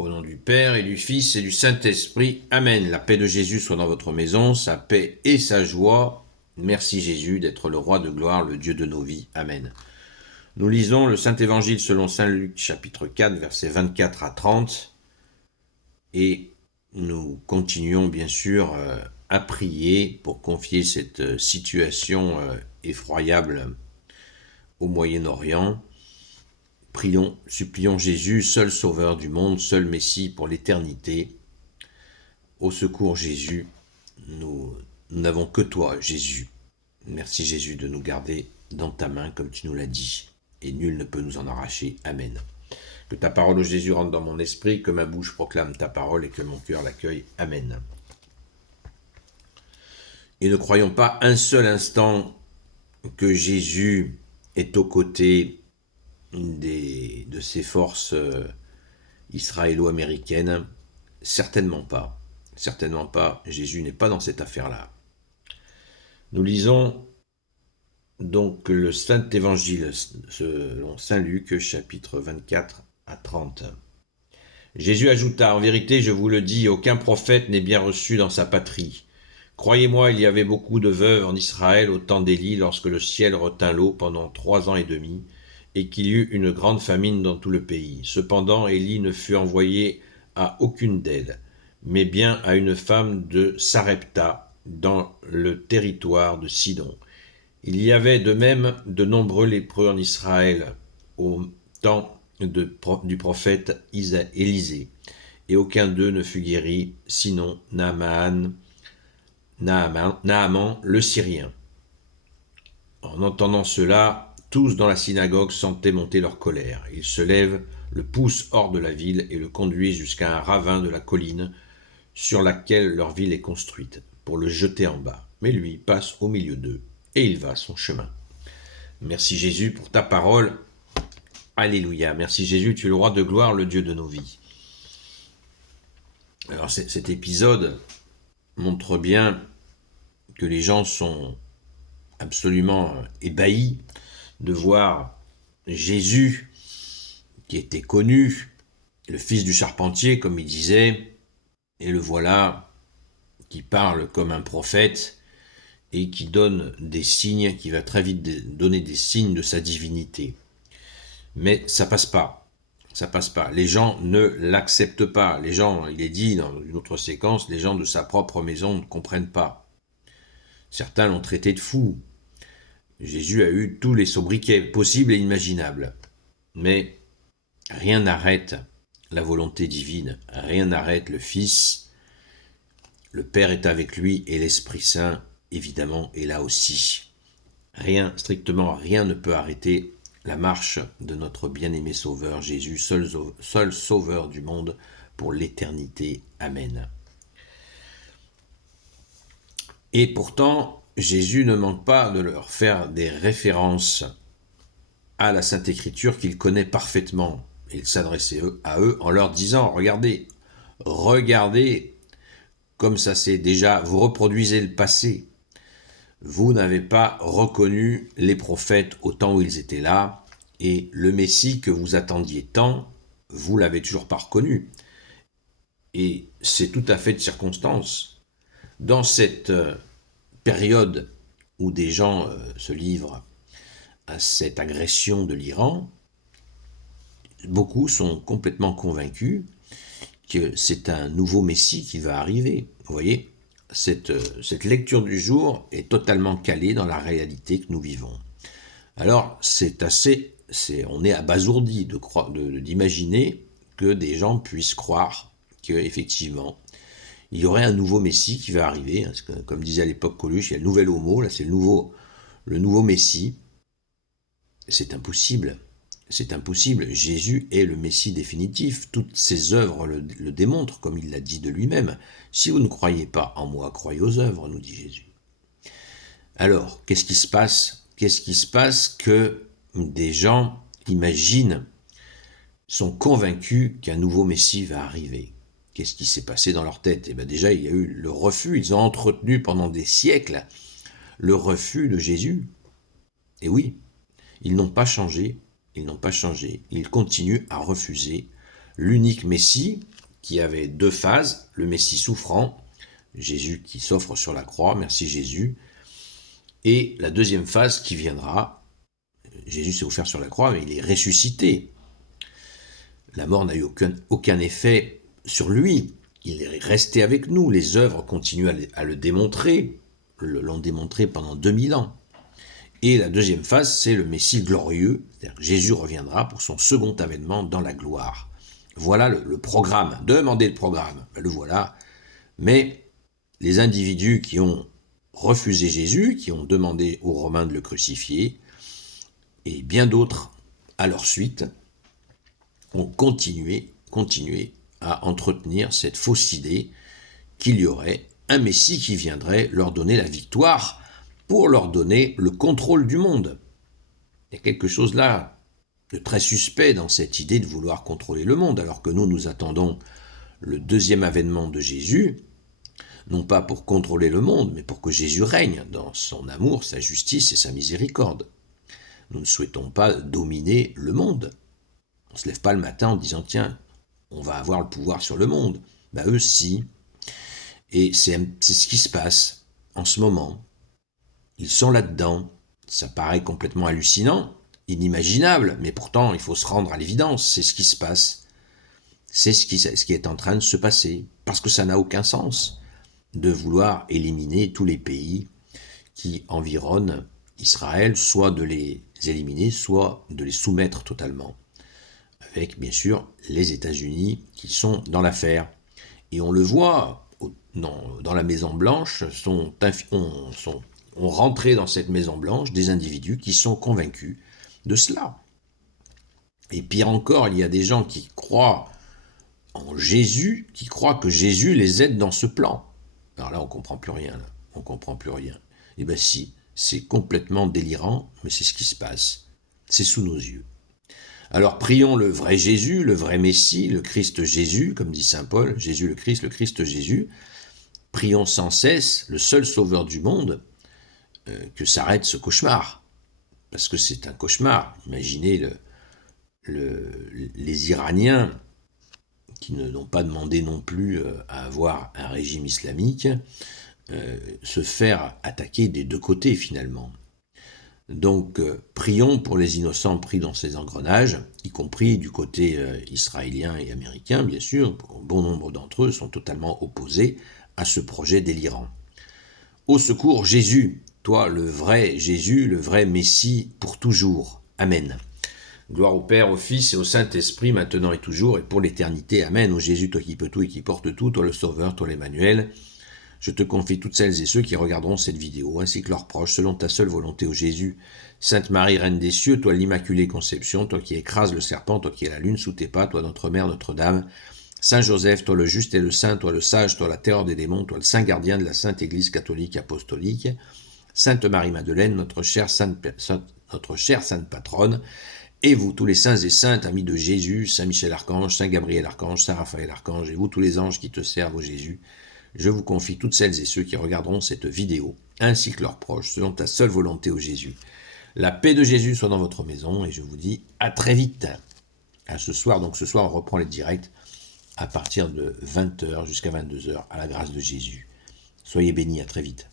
Au nom du Père et du Fils et du Saint-Esprit. Amen. La paix de Jésus soit dans votre maison, sa paix et sa joie. Merci Jésus d'être le roi de gloire, le Dieu de nos vies. Amen. Nous lisons le Saint-Évangile selon Saint Luc, chapitre 4, versets 24 à 30. Et nous continuons bien sûr à prier pour confier cette situation effroyable au Moyen-Orient. Prions, supplions Jésus, seul sauveur du monde, seul Messie pour l'éternité. Au secours Jésus, nous n'avons que toi Jésus. Merci Jésus de nous garder dans ta main comme tu nous l'as dit, et nul ne peut nous en arracher. Amen. Que ta parole, ô Jésus, rentre dans mon esprit, que ma bouche proclame ta parole et que mon cœur l'accueille. Amen. Et ne croyons pas un seul instant que Jésus est aux côtés de ces forces israélo-américaines. Certainement pas. Certainement pas. Jésus n'est pas dans cette affaire-là. Nous lisons donc le Saint-Évangile selon Saint Luc, chapitre 24 à 30. Jésus ajouta, « En vérité, je vous le dis, aucun prophète n'est bien reçu dans sa patrie. Croyez-moi, il y avait beaucoup de veuves en Israël au temps d'Élie, lorsque le ciel retint l'eau pendant 3 ans et demi, et qu'il y eut une grande famine dans tout le pays. Cependant, Élie ne fut envoyé à aucune d'elles, mais bien à une femme de Sarepta, dans le territoire de Sidon. Il y avait de même de nombreux lépreux en Israël au temps du prophète Élisée, et aucun d'eux ne fut guéri, sinon Naaman le Syrien. En entendant cela, tous dans la synagogue sentaient monter leur colère. Ils se lèvent, le poussent hors de la ville et le conduisent jusqu'à un ravin de la colline sur laquelle leur ville est construite, pour le jeter en bas. Mais lui passe au milieu d'eux, et il va son chemin. Merci Jésus pour ta parole. Alléluia. Merci Jésus, tu es le roi de gloire, le Dieu de nos vies. Alors cet épisode montre bien que les gens sont absolument ébahis de voir Jésus, qui était connu, le fils du charpentier, comme il disait, et le voilà qui parle comme un prophète et qui donne des signes, qui va très vite donner des signes de sa divinité. Mais ça passe pas. Ça passe pas. Les gens ne l'acceptent pas. Les gens, il est dit dans une autre séquence, les gens de sa propre maison ne comprennent pas. Certains l'ont traité de fou. Jésus a eu tous les sobriquets possibles et imaginables. Mais rien n'arrête la volonté divine. Rien n'arrête le Fils. Le Père est avec lui et l'Esprit Saint, évidemment, est là aussi. Rien, strictement rien ne peut arrêter la marche de notre bien-aimé Sauveur Jésus, seul Sauveur du monde pour l'éternité. Amen. Et pourtant, Jésus ne manque pas de leur faire des références à la Sainte Écriture qu'il connaît parfaitement. Il s'adressait à eux en leur disant, regardez comme ça c'est déjà, vous reproduisez le passé. Vous n'avez pas reconnu les prophètes au temps où ils étaient là, et le Messie que vous attendiez tant, vous l'avez toujours pas reconnu. Et c'est tout à fait de circonstance. Dans cette période où des gens se livrent à cette agression de l'Iran, beaucoup sont complètement convaincus que c'est un nouveau Messie qui va arriver. Vous voyez, cette lecture du jour est totalement calée dans la réalité que nous vivons. Alors, on est abasourdi d'imaginer que des gens puissent croire qu'effectivement, il y aurait un nouveau Messie qui va arriver. Comme disait à l'époque Coluche, il y a le nouvel homo, là c'est le nouveau Messie. C'est impossible. C'est impossible. Jésus est le Messie définitif. Toutes ses œuvres le démontrent, comme il l'a dit de lui-même. Si vous ne croyez pas en moi, croyez aux œuvres, nous dit Jésus. Alors, qu'est-ce qui se passe ? Qu'est-ce qui se passe que des gens imaginent, sont convaincus qu'un nouveau Messie va arriver ? Qu'est-ce qui s'est passé dans leur tête ? Eh bien déjà, il y a eu le refus. Ils ont entretenu pendant des siècles le refus de Jésus. Et oui, ils n'ont pas changé. Ils n'ont pas changé. Ils continuent à refuser l'unique Messie qui avait deux phases, le Messie souffrant, Jésus qui s'offre sur la croix, merci Jésus, et la deuxième phase qui viendra, Jésus s'est offert sur la croix, mais il est ressuscité. La mort n'a eu aucun effet sur lui, il est resté avec nous, les œuvres continuent à le démontrer, l'ont démontré pendant 2000 ans. Et la deuxième phase, c'est le Messie glorieux, c'est-à-dire que Jésus reviendra pour son second avènement dans la gloire. Voilà le programme, demandez le programme, ben le voilà. Mais les individus qui ont refusé Jésus, qui ont demandé aux Romains de le crucifier, et bien d'autres à leur suite, ont continué à entretenir cette fausse idée qu'il y aurait un Messie qui viendrait leur donner la victoire pour leur donner le contrôle du monde. Il y a quelque chose là de très suspect dans cette idée de vouloir contrôler le monde, alors que nous attendons le deuxième avènement de Jésus, non pas pour contrôler le monde, mais pour que Jésus règne dans son amour, sa justice et sa miséricorde. Nous ne souhaitons pas dominer le monde. On ne se lève pas le matin en disant « Tiens, on va avoir le pouvoir sur le monde ». Ben eux, si. Et c'est ce qui se passe en ce moment. Ils sont là-dedans. Ça paraît complètement hallucinant, inimaginable, mais pourtant, il faut se rendre à l'évidence. C'est ce qui se passe. C'est ce qui est en train de se passer. Parce que ça n'a aucun sens de vouloir éliminer tous les pays qui environnent Israël, soit de les éliminer, soit de les soumettre totalement. Avec, bien sûr, les États-Unis qui sont dans l'affaire. Et on le voit, dans la Maison-Blanche, ont rentré dans cette Maison-Blanche des individus qui sont convaincus de cela. Et pire encore, il y a des gens qui croient en Jésus, qui croient que Jésus les aide dans ce plan. Alors là, on ne comprend plus rien. On comprend plus rien. Eh bien si, c'est complètement délirant, mais c'est ce qui se passe. C'est sous nos yeux. Alors prions le vrai Jésus, le vrai Messie, le Christ Jésus, comme dit saint Paul, Jésus le Christ Jésus. Prions sans cesse, le seul sauveur du monde, que s'arrête ce cauchemar. Parce que c'est un cauchemar. Imaginez les Iraniens qui n'ont pas demandé non plus à avoir un régime islamique, se faire attaquer des deux côtés finalement. Donc prions pour les innocents pris dans ces engrenages, y compris du côté israélien et américain, bien sûr. Bon nombre d'entre eux sont totalement opposés à ce projet délirant. Au secours Jésus, toi le vrai Jésus, le vrai Messie pour toujours. Amen. Gloire au Père, au Fils et au Saint-Esprit, maintenant et toujours, et pour l'éternité. Amen. Ô Jésus, toi qui peux tout et qui portes tout, toi le Sauveur, toi l'Emmanuel, je te confie toutes celles et ceux qui regarderont cette vidéo, ainsi que leurs proches, selon ta seule volonté, ô Jésus. Sainte Marie, Reine des cieux, toi l'Immaculée Conception, toi qui écrases le serpent, toi qui es la lune sous tes pas, toi notre Mère, Notre-Dame. Saint Joseph, toi le juste et le saint, toi le sage, toi la terreur des démons, toi le saint gardien de la Sainte Église catholique apostolique. Sainte Marie-Madeleine, notre chère sainte patronne, et vous, tous les saints et saintes, amis de Jésus, Saint Michel Archange, Saint Gabriel Archange, Saint Raphaël Archange, et vous, tous les anges qui te servent, ô Jésus, je vous confie toutes celles et ceux qui regarderont cette vidéo, ainsi que leurs proches, selon ta seule volonté, ô Jésus. La paix de Jésus soit dans votre maison, et je vous dis à très vite. À ce soir, donc ce soir, on reprend les directs à partir de 20h jusqu'à 22h, à la grâce de Jésus. Soyez bénis, à très vite.